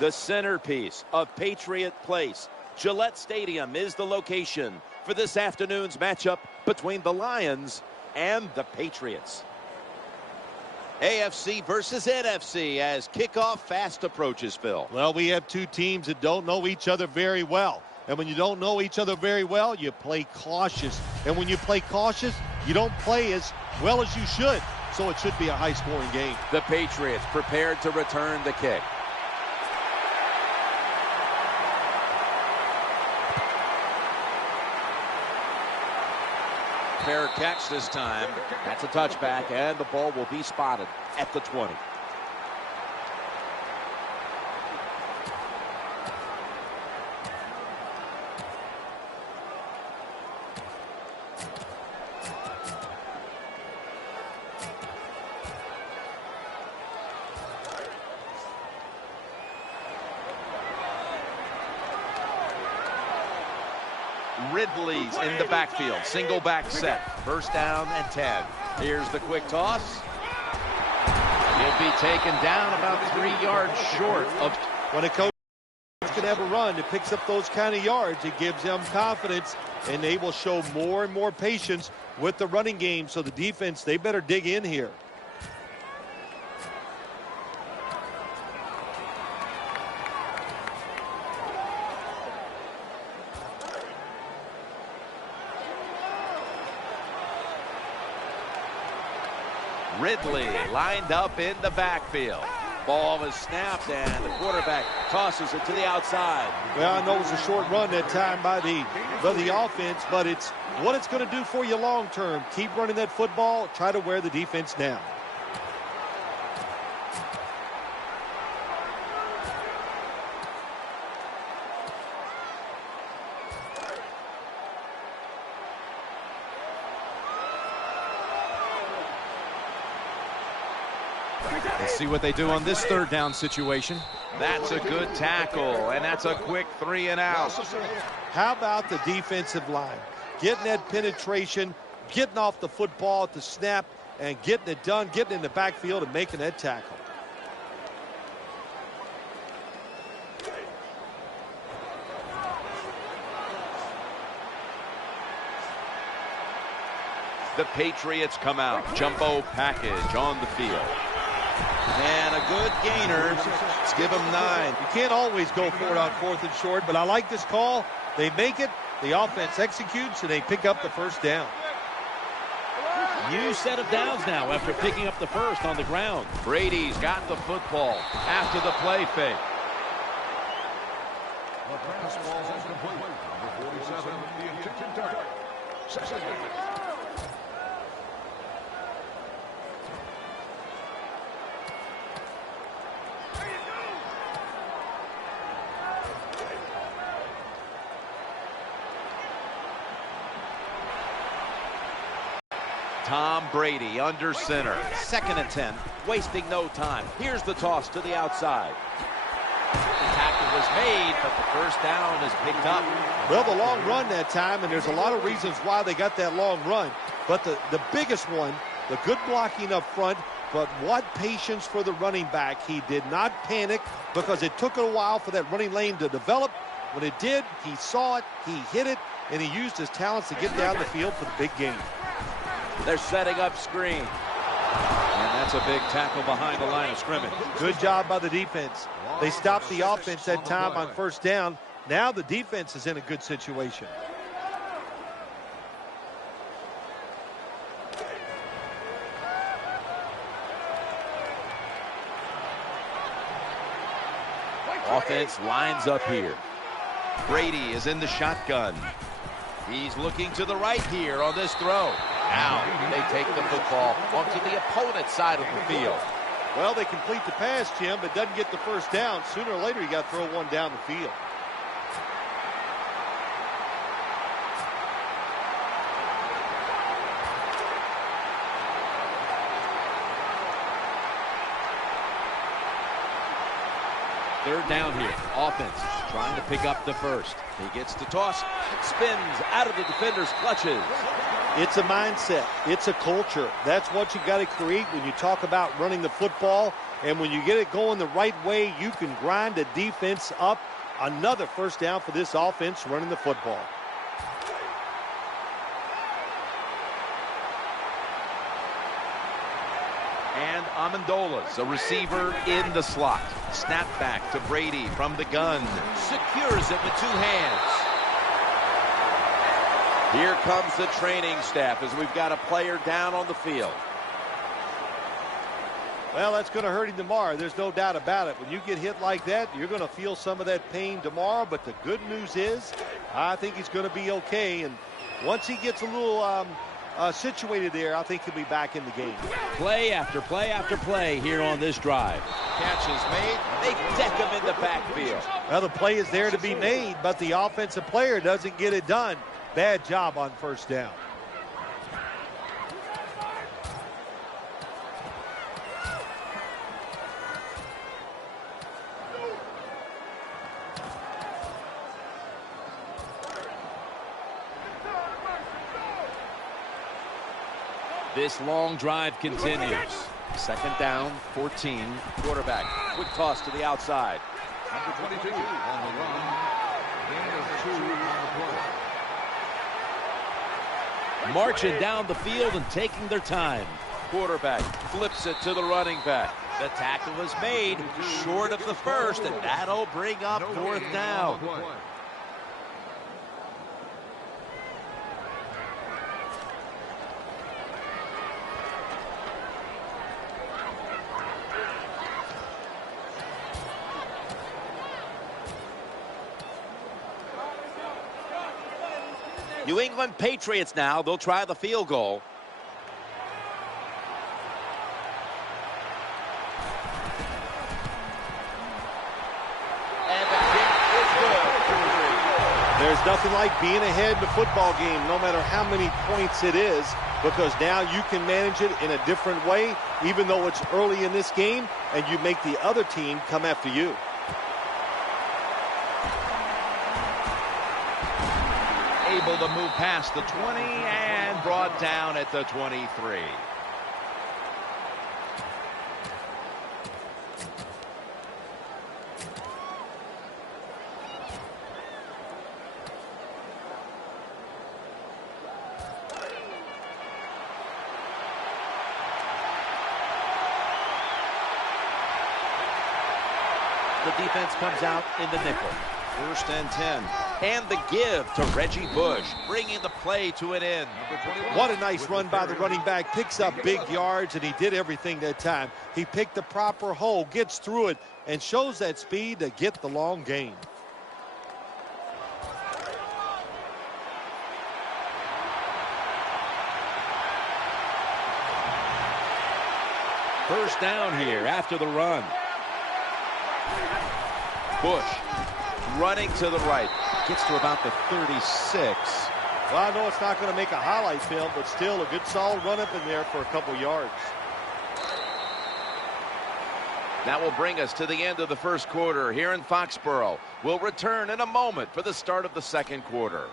The centerpiece of Patriot Place, Gillette Stadium, is the location for this afternoon's matchup between the Lions and the Patriots. AFC versus NFC as kickoff fast approaches, Phil. Well, we have two teams that don't know each other very well. And when you don't know each other very well, you play cautious. And when you play cautious, you don't play as well as you should. So it should be a high-scoring game. The Patriots prepared to return the kick. Fair catch this time. That's a touchback, and the ball will be spotted at the 20. Ridley's in the backfield. Single back set. First down and 10. Here's the quick toss. He'll be taken down about 3 yards short of. When a coach can have a run that picks up those kind of yards, it gives them confidence, and they will show more and more patience with the running game. So the defense, they better dig in here. Ridley lined up in the backfield. Ball is snapped, and the quarterback tosses it to the outside. Well, I know it was a short run that time by the offense, but it's what it's going to do for you long term. Keep running that football. Try to wear the defense down. Let's see what they do on this third down situation. That's a good tackle, and that's a quick 3 and out. How about the defensive line? Getting that penetration, getting off the football at the snap, and getting it done, getting in the backfield and making that tackle. The Patriots come out. Jumbo package on the field. And a good gainer. Let's give them 9. You can't always go for it on 4th and short, but I like this call. They make it, the offense executes, and they pick up the first down. New set of downs now after picking up the first on the ground. Brady's got the football after the play fake. The pass ball is complete. Number 47, the intended target. 6 Tom Brady under center. 2nd and 10. Wasting no time. Here's the toss to the outside. The tackle was made, but the first down is picked up. Well, the long run that time, and there's a lot of reasons why they got that long run. But the biggest one, the good blocking up front, but what patience for the running back. He did not panic because it took a while for that running lane to develop. When it did, he saw it, he hit it, and he used his talents to get down the field for the big game. They're setting up screen. And that's a big tackle behind the line of scrimmage. Good job by the defense. They stopped the offense that time on first down. Now the defense is in a good situation. Offense lines up here. Brady is in the shotgun. He's looking to the right here on this throw. Now they take the football onto the opponent's side of the field. Well, they complete the pass, Jim, but doesn't get the first down. Sooner or later, you got to throw one down the field. Third down here. Offense trying to pick up the first. He gets to toss, spins out of the defender's clutches. It's a mindset. It's a culture. That's what you got to create when you talk about running the football. And when you get it going the right way, you can grind the defense up. Another first down for this offense running the football. And Amendola's a receiver in the slot. Snap back to Brady from the gun. Secures it with two hands. Here comes the training staff as we've got a player down on the field. Well, that's going to hurt him tomorrow. There's no doubt about it. When you get hit like that, you're going to feel some of that pain tomorrow. But the good news is, I think he's going to be okay. And once he gets a little situated there, I think he'll be back in the game. Play after play after play here on this drive. Catch is made. They deck him in the backfield. Well, the play is there to be made, but the offensive player doesn't get it done. Bad job on first down. This long drive continues. Second down, 14. Quarterback, quick toss to the outside. Number 22 on the run. Gain of 2 on the play. Marching down the field and taking their time. Quarterback flips it to the running back. The tackle is made short of the first, and that'll bring up fourth down. New England Patriots now. They'll try the field goal. And the kick is good. There's nothing like being ahead in the football game, no matter how many points it is, because now you can manage it in a different way, even though it's early in this game, and you make the other team come after you. Able to move past the 20 and brought down at the 23. The defense comes out in the nickel. First and 10. And the give to Reggie Bush, bringing the play to an end. What a nice run by the running back. Picks up big yards, and he did everything that time. He picked the proper hole, gets through it, and shows that speed to get the long gain. First down here after the run. Bush running to the right. Gets to about the 36. Well, I know it's not going to make a highlight film, but still a good solid run up in there for a couple yards. That will bring us to the end of the first quarter here in Foxborough. We'll return in a moment for the start of the second quarter.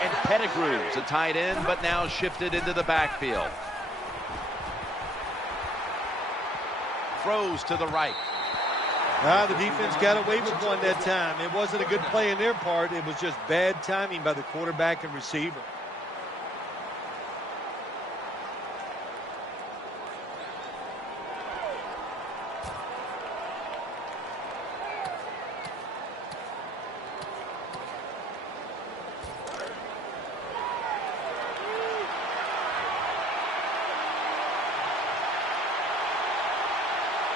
And Pettigrew's a tight end, but now shifted into the backfield. Throws to the right. The defense got away with one that time. It wasn't a good play in their part. It was just bad timing by the quarterback and receiver.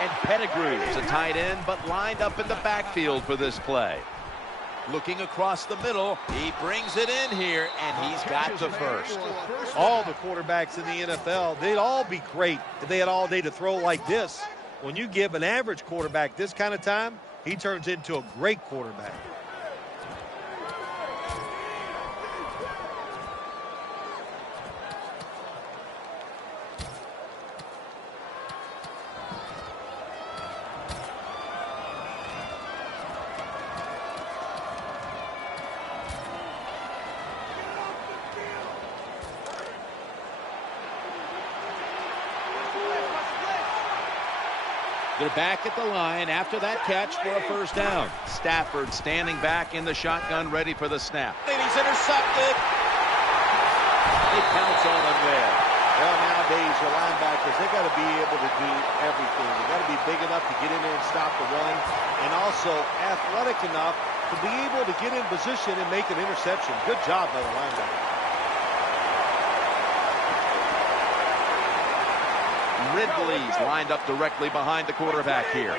And Pettigrew's a tight end, but lined up in the backfield for this play. Looking across the middle, he brings it in here, and he's got the first. All the quarterbacks in the NFL, they'd all be great if they had all day to throw like this. When you give an average quarterback this kind of time, he turns into a great quarterback. They're back at the line after that catch for a first down. Stafford standing back in the shotgun, ready for the snap. And he's intercepted. They pounce on him there. Well, nowadays, your linebackers, they got to be able to do everything. They got to be big enough to get in there and stop the run, and also athletic enough to be able to get in position and make an interception. Good job by the linebacker. Ridley's lined up directly behind the quarterback here.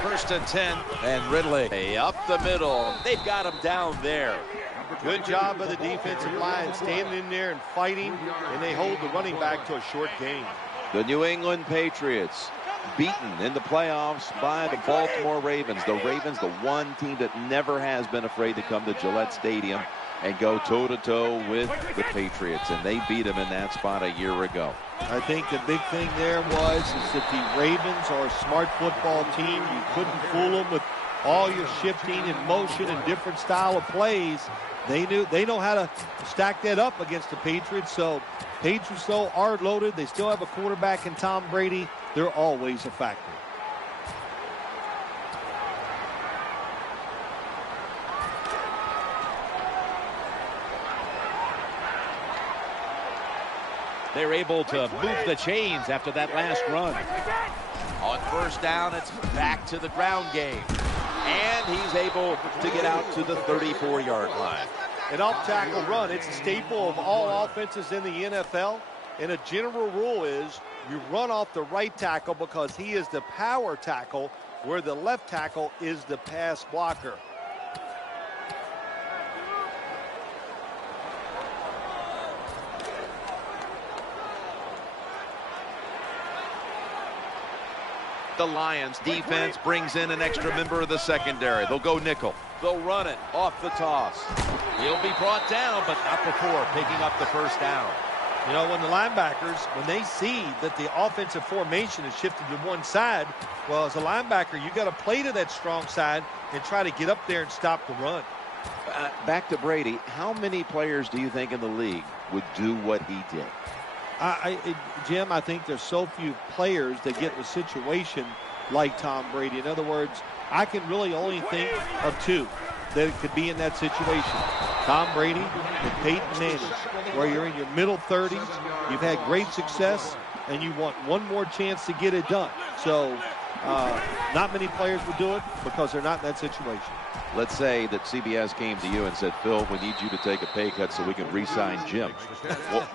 First and 10, and Ridley. Up the middle. They've got him down there. Good job by the defensive line, standing in there and fighting, and they hold the running back to a short gain. The New England Patriots beaten in the playoffs by the Baltimore Ravens. The Ravens, the one team that never has been afraid to come to Gillette Stadium and go toe-to-toe with the Patriots, and they beat them in that spot a year ago. I think the big thing there was that the Ravens are a smart football team. You couldn't fool them with all your shifting and motion and different style of plays. They know how to stack that up against the Patriots. So Patriots, though, are loaded. They still have a quarterback in Tom Brady. They're always a factor. They're able to move the chains after that last run. On first down, it's back to the ground game. And he's able to get out to the 34-yard line. An off-tackle run, it's a staple of all offenses in the NFL. And a general rule is you run off the right tackle because he is the power tackle, where the left tackle is the pass blocker. The Lions defense brings in an extra member of the secondary. They'll go nickel. They'll run it off the toss. He'll be brought down, but not before picking up the first down. You know, when the linebackers, when they see that the offensive formation is shifted to one side, well, as a linebacker, you got to play to that strong side and try to get up there and stop the run. Back to Brady, how many players do you think in the league would do what he did? Jim, I think there's so few players that get in a situation like Tom Brady. In other words, I can really only think of two that could be in that situation. Tom Brady and Peyton Manning, where you're in your middle 30s, you've had great success, and you want one more chance to get it done. So not many players would do it because they're not in that situation. Let's say that CBS came to you and said, Phil, we need you to take a pay cut so we can re-sign Jim.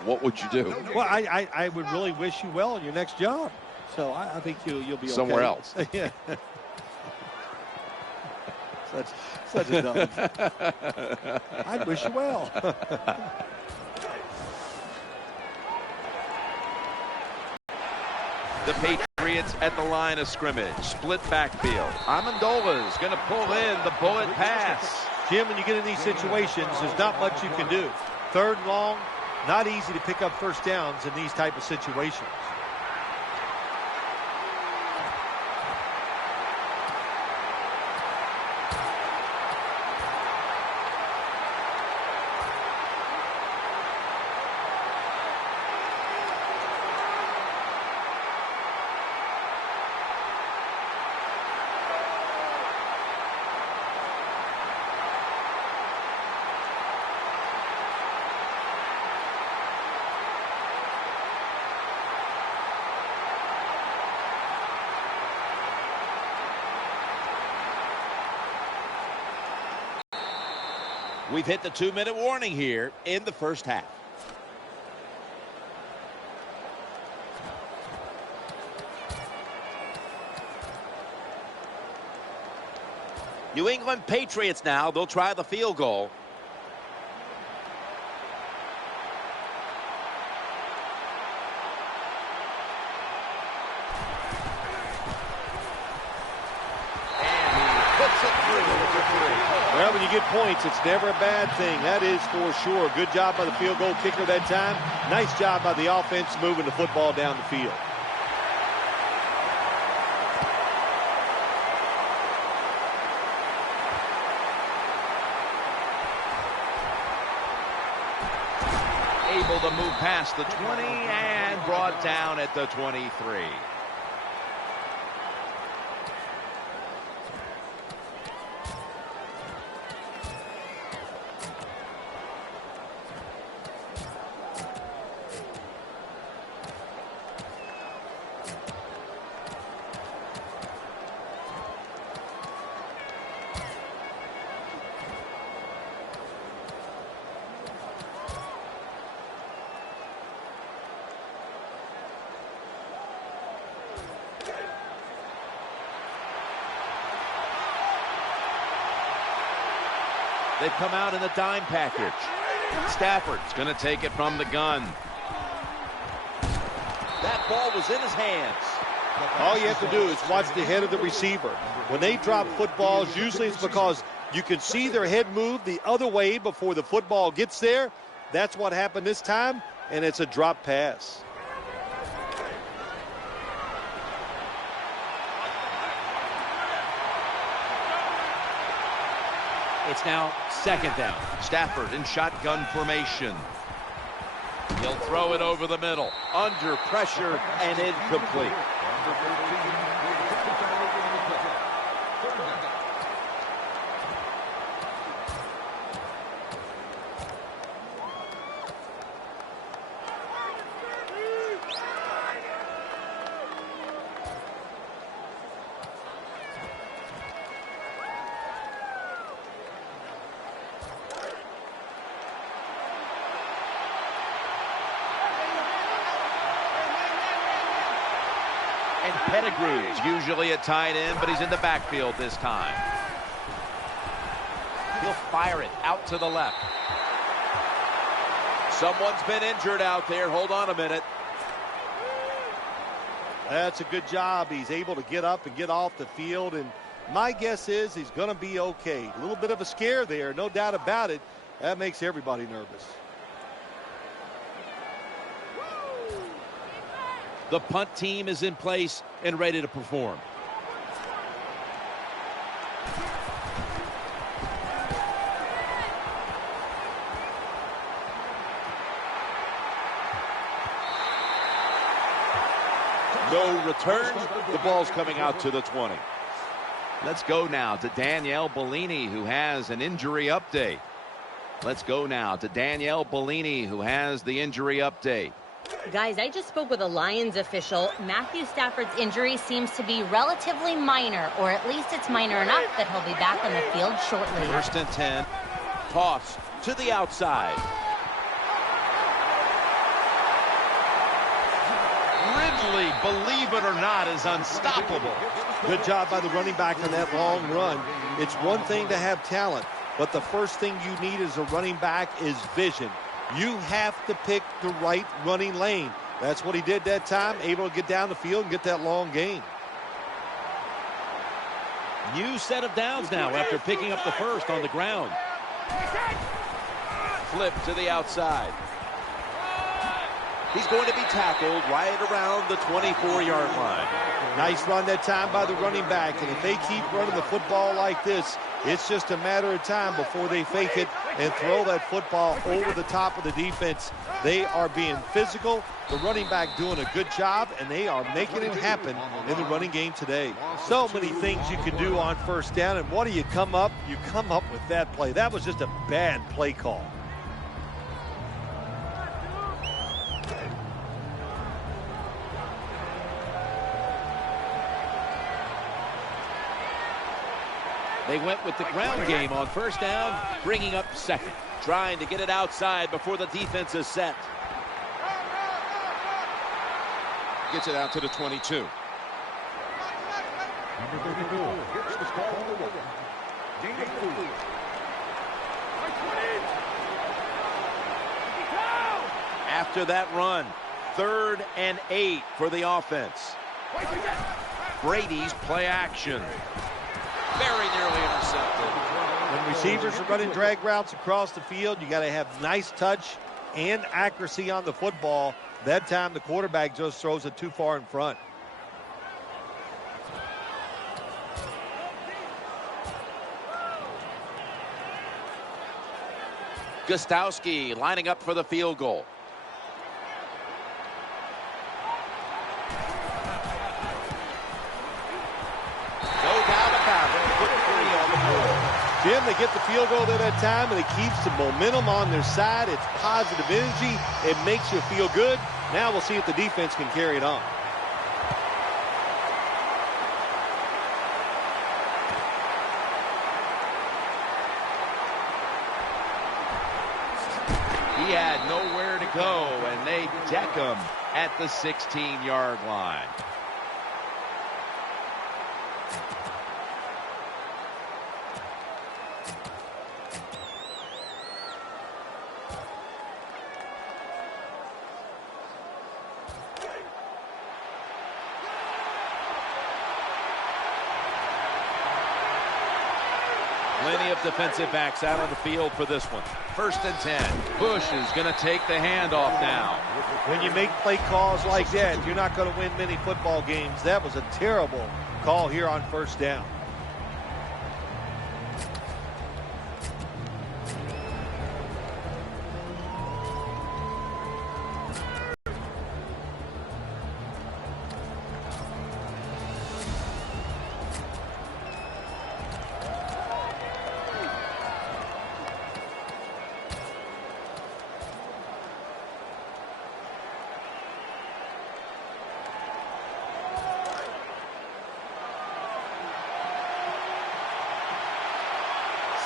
What would you do? Well, I would really wish you well in your next job. So I think you'll be okay. Somewhere else. Yeah. Such a dumb. I'd wish you well. The Patriots at the line of scrimmage. Split backfield. Amendola is going to pull in the bullet pass. Jim, when you get in these situations, there's not much you can do. Third and long, not easy to pick up first downs in these type of situations. We've hit the 2-minute warning here in the first half. New England Patriots now. They'll try the field goal. Well, when you get points, it's never a bad thing. That is for sure. Good job by the field goal kicker that time. Nice job by the offense moving the football down the field. Able to move past the 20 and brought down at the 23. They've come out in the dime package. Stafford's going to take it from the gun. That ball was in his hands. All you have to do is watch the head of the receiver. When they drop footballs, usually it's because you can see their head move the other way before the football gets there. That's what happened this time, and it's a drop pass. It's now second down. Stafford in shotgun formation. He'll throw it over the middle. Under pressure and incomplete. And Pettigrew's usually at tight end, but he's in the backfield this time. He'll fire it out to the left. Someone's been injured out there. Hold on a minute. That's a good job. He's able to get up and get off the field, and my guess is he's going to be okay. A little bit of a scare there, no doubt about it. That makes everybody nervous. The punt team is in place and ready to perform. No return. The ball's coming out to the 20. Let's go now to Danielle Bellini, who has an injury update. Let's go now to Danielle Bellini, who has the injury update. Guys, I just spoke with a Lions official. Matthew Stafford's injury seems to be relatively minor, or at least it's minor enough that he'll be back on the field shortly. 1st and 10. Toss to the outside. Ridley, believe it or not, is unstoppable. Good job by the running back on that long run. It's one thing to have talent, but the first thing you need as a running back is vision. You have to pick the right running lane. That's what he did that time, able to get down the field and get that long gain. New set of downs now after picking up the first on the ground. Flip to the outside. He's going to be tackled right around the 24-yard line. Nice run that time by the running back, and if they keep running the football like this, it's just a matter of time before they fake it and throw that football over the top of the defense. They are being physical. The running back doing a good job, and they are making it happen in the running game today. So many things you can do on 1st down, and what do you come up? You come up with that play. That was just a bad play call. They went with the ground game on 1st down, bringing up 2nd. Trying to get it outside before the defense is set. Gets it out to the 22. Number 34 gets the call. Gain of 4. After that run, 3rd and 8 for the offense. Brady's play action. Very nearly intercepted. When receivers are running drag routes across the field, you got to have nice touch and accuracy on the football. That time the quarterback just throws it too far in front. Gostowski lining up for the field goal. No doubt about it. Put 3 on the board. Jim, they get the field goal there that time, and it keeps the momentum on their side. It's positive energy. It makes you feel good. Now we'll see if the defense can carry it on. He had nowhere to go, and they deck him at the 16-yard line. Plenty of defensive backs out on the field for this one. 1st and 10. Bush is going to take the handoff now. When you make play calls like that, you're not going to win many football games. That was a terrible call here on 1st down.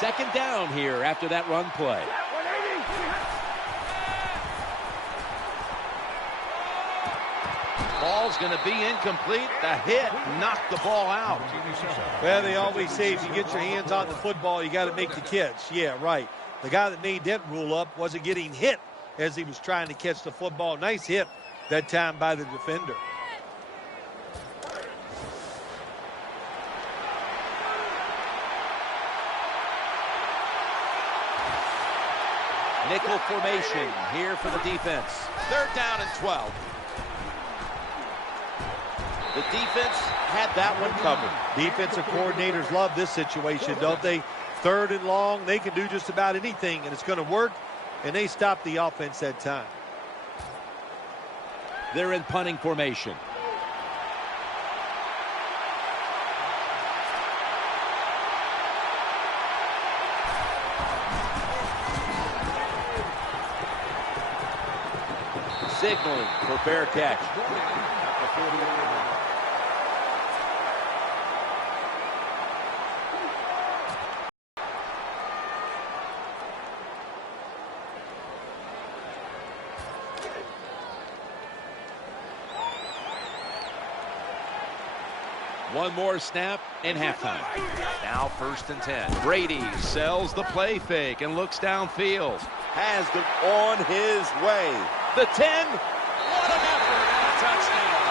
Second down here after that run play. Ball's going to be incomplete. The hit knocked the ball out. Well, they always say if you get your hands on the football, you got to make the catch. Yeah, right. The guy that made that rule up wasn't getting hit as he was trying to catch the football. Nice hit that time by the defender. Nickel formation here for the defense. 3rd down and 12. The defense had that one covered. Defensive coordinators love this situation, don't they? 3rd and long, they can do just about anything, and it's going to work, and they stop the offense that time. They're in punting formation. Signaling for fair catch. One more snap in halftime. Now 1st and 10. Brady sells the play fake and looks downfield. Has them on his way. The 10. What an effort and a touchdown.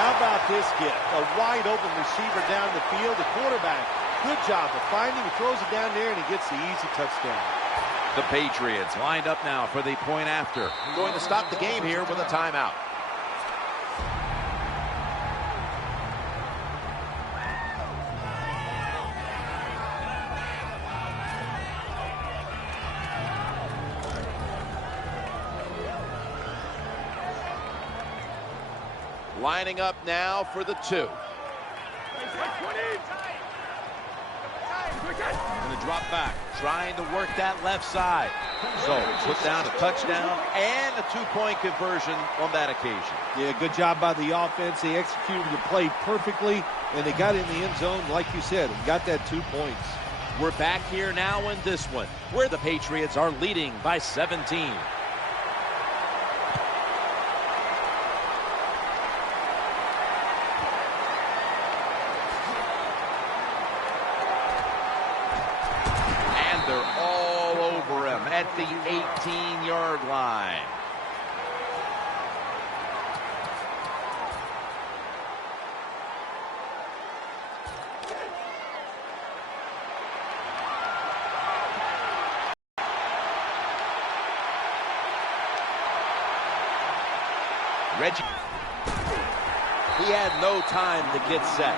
How about this get? A wide open receiver down the field. The quarterback, good job of finding. He throws it down there and he gets the easy touchdown. The Patriots lined up now for the point after. Going to stop the game here with a timeout. Lining up now for the 2. Going to drop back, trying to work that left side. So, put down a touchdown and a 2-point conversion on that occasion. Yeah, good job by the offense. They executed the play perfectly, and they got in the end zone, like you said, and got that 2 points. We're back here now in this one, where the Patriots are leading by 17. him at the 18-yard line. Reggie, he had no time to get set.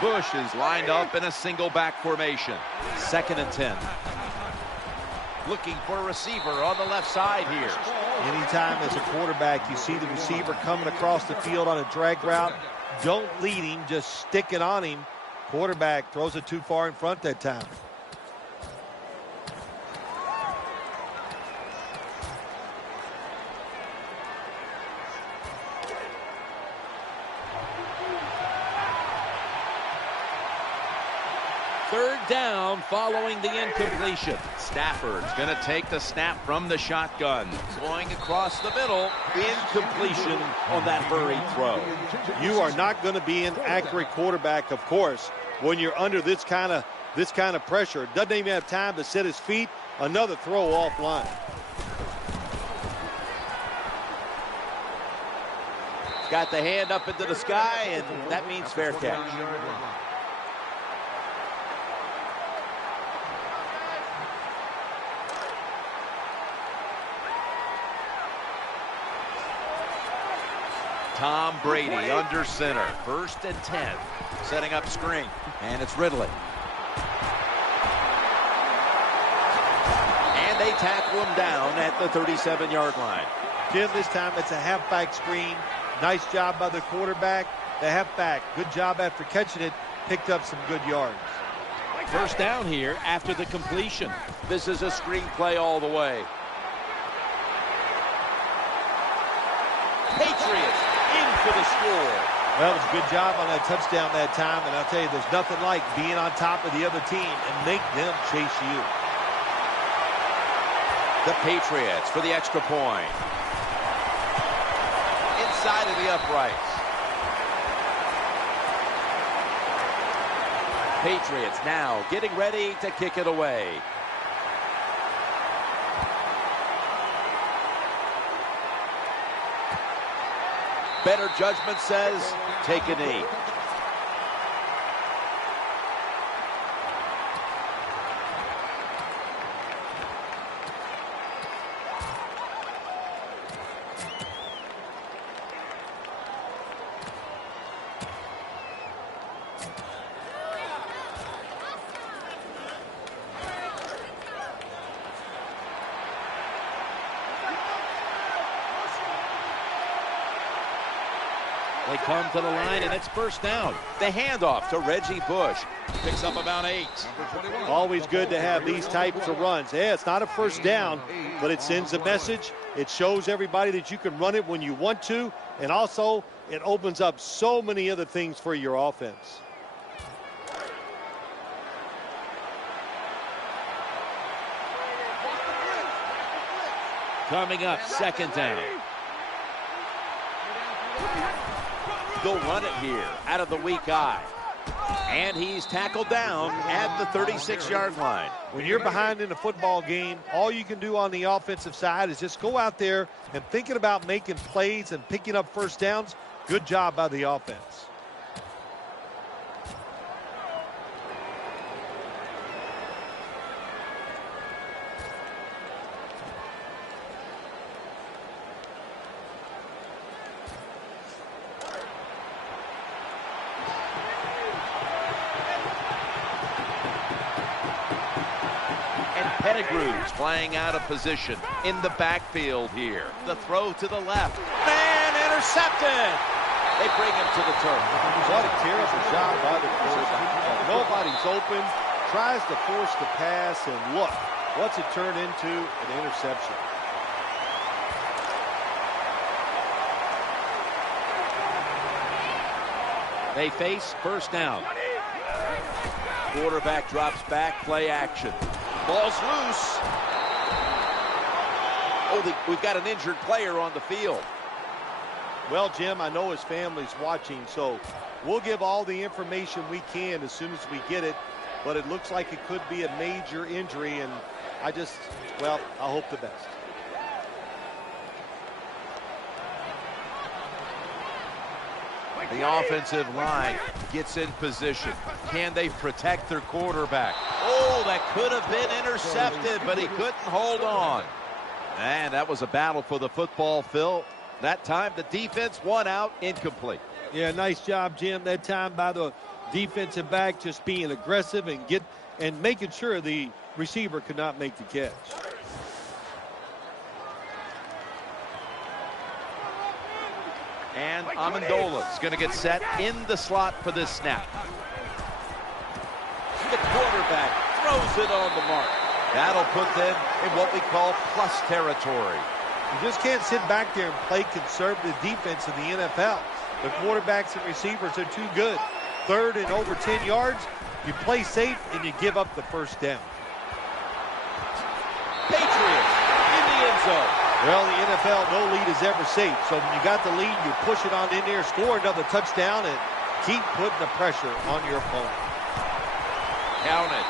Bush is lined up in a single back formation. 2nd and 10. Looking for a receiver on the left side here. Anytime as a quarterback you see the receiver coming across the field on a drag route, don't lead him, just stick it on him. Quarterback throws it too far in front that time. Third down following the incompletion. Stafford's going to take the snap from the shotgun. Going across the middle. Incompletion on that hurried throw. You are not going to be an accurate quarterback, of course, when you're under this kind of pressure. Doesn't even have time to set his feet. Another throw offline. Got the hand up into the sky, and that means fair catch. Tom Brady under center. 1st and 10. Setting up screen. And it's Ridley. And they tackle him down at the 37-yard line. Jim, this time it's a halfback screen. Nice job by the quarterback. The halfback, good job after catching it. Picked up some good yards. First down here after the completion. This is a screen play all the way. Patriots in for the score. Well, it was a good job on that touchdown that time, and I'll tell you, there's nothing like being on top of the other team and make them chase you. The Patriots for the extra point. Inside of the uprights. Patriots now getting ready to kick it away. Better judgment says, take a knee. They come to the line, and it's first down. The handoff to Reggie Bush. Picks up about 8. Always good to have these types of runs. Yeah, it's not a first down, but it sends a message. It shows everybody that you can run it when you want to, and also it opens up so many other things for your offense. Coming up, 2nd down. They'll run it here out of the weak eye. And he's tackled down at the 36-yard line. When you're behind in a football game, all you can do on the offensive side is just go out there and thinking about making plays and picking up first downs. Good job by the offense. Pettigrew's flying out of position in the backfield here. The throw to the left. Man, intercepted. They bring him to the turf. What a terrible job by the quarterback. Nobody's open. Tries to force the pass, and look, What's it turn into? An interception. They face first down. Quarterback drops back, play action. Ball's loose. Oh, we've got an injured player on the field. Well, Jim, I know his family's watching, so we'll give all the information we can as soon as we get it. But it looks like it could be a major injury, and I hope the best. The offensive line gets in position. Can they protect their quarterback? Oh, that could have been intercepted, but he couldn't hold on. And that was a battle for the football, Phil. That time the defense won out, incomplete. Yeah, nice job, Jim, that time by the defensive back, just being aggressive and making sure the receiver could not make the catch. And Amendola is going to get set in the slot for this snap. The quarterback throws it on the mark. That'll put them in what we call plus territory. You just can't sit back there and play conservative defense in the NFL. The quarterbacks and receivers are too good. Third and over 10 yards, you play safe and you give up the first down. Patriots in the end zone. Well, the NFL, no lead is ever safe. So when you got the lead, you push it on in there, score another touchdown, and keep putting the pressure on your opponent. Count it.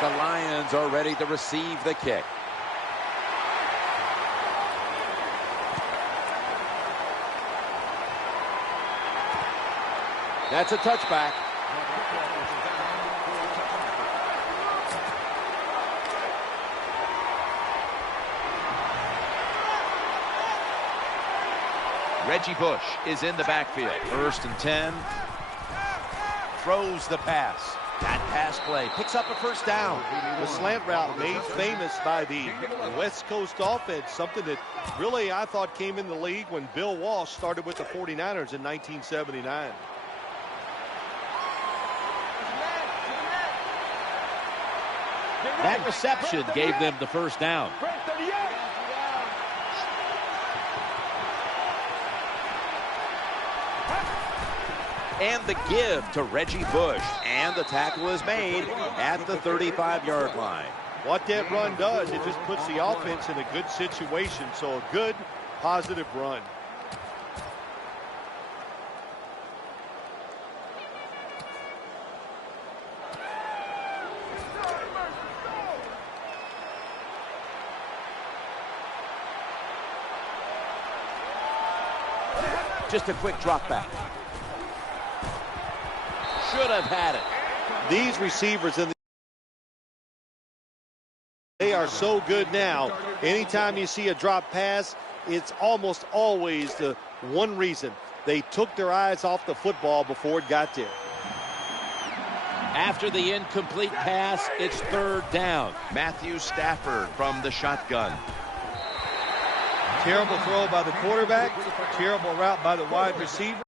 The Lions are ready to receive the kick. That's a touchback. Reggie Bush is in the backfield. 1st and 10. Throws the pass. That pass play picks up a first down. The slant route made famous by the West Coast offense, something that really I thought came in the league when Bill Walsh started with the 49ers in 1979. That reception gave them the first down. And the give to Reggie Bush. And the tackle is made at the 35-yard line. What that run does, it just puts the offense in a good situation. So a good, positive run. Just a quick drop back. Should have had it. These receivers they are so good now. Anytime you see a drop pass, it's almost always the one reason. They took their eyes off the football before it got there. After the incomplete pass, it's third down. Matthew Stafford from the shotgun. Terrible throw by the quarterback. Terrible route by the wide receiver.